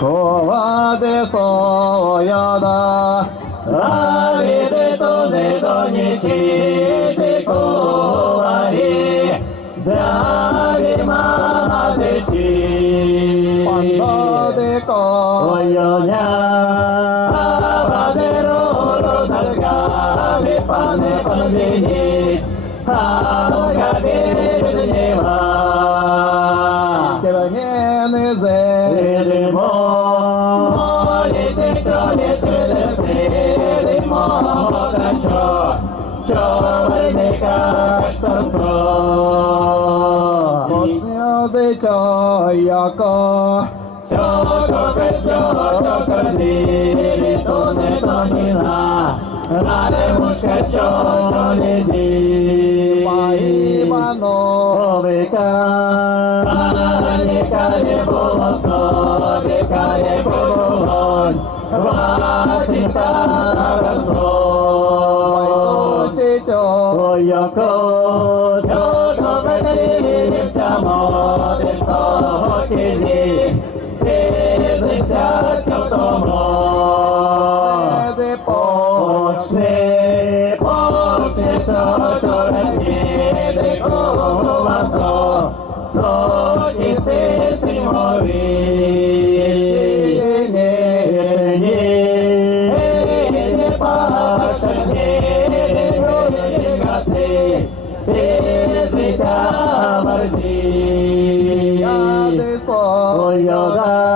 Кова де сояда, а від то не до нічі коварі, дзяві мазичі. Панда койоня, вадеро родашка, пане пандині, а габі відніва. Керанєни зелимо, моліти чолі сидимо, мокачо, чорника штарфро. Посню дитя яка, сьоко кардірі, то не то ніна, радемушка чоліді. Івановика, нікає було собі, кає було, Василька разом. Ой, яко, сьоко кардірі, втямо, дитсого кілі, тизиця сьотому. Почни, чорні, ковасо, соті сиси мові. Не пашені, не гаси, ти звиття варді. Ой, йога,